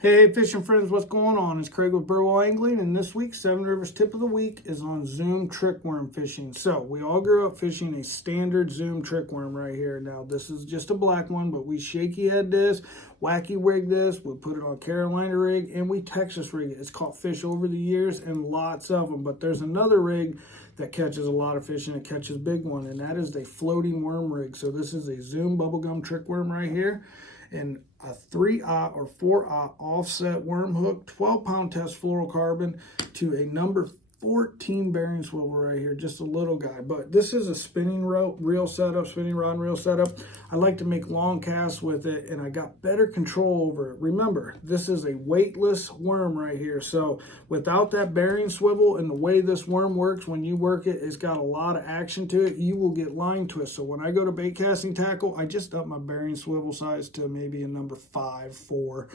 Hey fishing friends, what's going on? It's Craig with Burwell Angling, and this week's Seven Rivers tip of the week is on Zoom trickworm fishing. So we all grew up fishing a standard Zoom trickworm right here. Now this is just a black one, but we shaky head this, wacky rig this, we put it on Carolina rig, and we Texas rig it. It's caught fish over the years and lots of them, but there's another rig that catches a lot of fish and it catches big one, and that is a floating worm rig. So this is a Zoom bubblegum trickworm right here, and a 3/0 or 4/0 offset worm hook, 12-pound test fluorocarbon to a number 14 bearing swivel right here, just a little guy. But this is a spinning reel setup, spinning rod and reel setup. I like to make long casts with it, and I got better control over it. Remember, this is a weightless worm right here, so without that bearing swivel and the way this worm works, when you work it, it's got a lot of action to it. You will get line twist. So when I go to bait casting tackle, I just up my bearing swivel size to maybe a number 5, 4.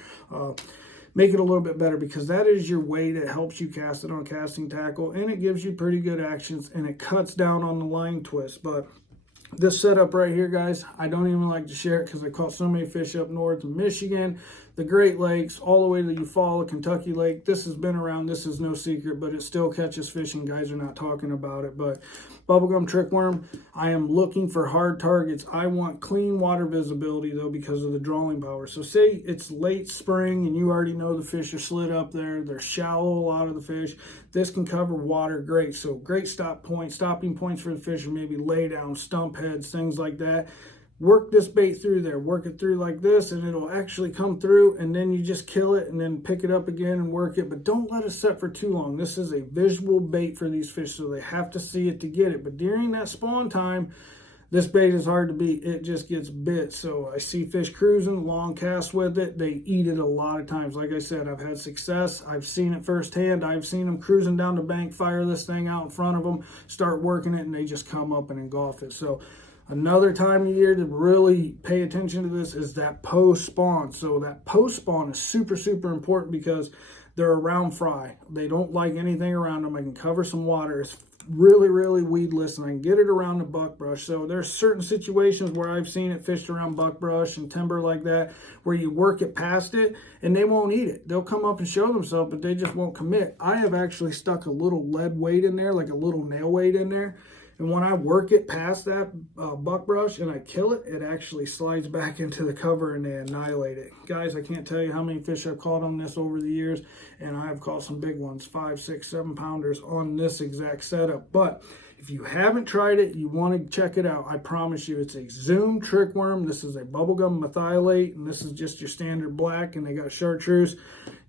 Make it a little bit better, because that is your weight. It helps you cast it on casting tackle, and it gives you pretty good actions, and it cuts down on the line twist. But this setup right here, guys, I don't even like to share it because I caught so many fish up north in Michigan, the Great Lakes, all the way to the Eufaula, Kentucky Lake. This has been around. This is no secret, but it still catches fish, and guys are not talking about it. But bubblegum trickworm, I am looking for hard targets. I want clean water visibility, though, because of the drawing power. So say it's late spring and you already know the fish are slid up there. They're shallow, a lot of the fish. This can cover water great. So great stopping points for the fish are maybe lay down, stump heads, things like that. Work this bait through there, work it through like this, and it'll actually come through, and then you just kill it and then pick it up again and work it. But don't let it set for too long. This is a visual bait for these fish, so they have to see it to get it. But during that spawn time, this bait is hard to beat. It just gets bit. So I see fish cruising, long cast with it. They eat it a lot of times. Like I said, I've had success. I've seen it firsthand. I've seen them cruising down the bank, fire this thing out in front of them, start working it, and they just come up and engulf it. So another time of year to really pay attention to this is that post spawn. So that post spawn is super, super important because they're around fry. They don't like anything around them. I can cover some water. It's really, really weedless, and I can get it around the buckbrush. So there's certain situations where I've seen it fished around buckbrush and timber like that, where you work it past it and they won't eat it. They'll come up and show themselves, but they just won't commit. I have actually stuck a little lead weight in there, like a little nail weight in there. And when I work it past that buckbrush and I kill it, it actually slides back into the cover and they annihilate it. Guys, I can't tell you how many fish I've caught on this over the years, and I've caught some big ones, 5, 6, 7 pounders on this exact setup. But if you haven't tried it, you want to check it out. I promise you, it's a Zoom trickworm. This is a bubblegum mathiolate, and this is just your standard black, and they got chartreuse.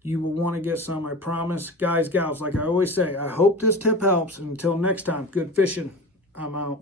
You will want to get some, I promise. Guys, gals, like I always say, I hope this tip helps. And until next time, good fishing. I'm out.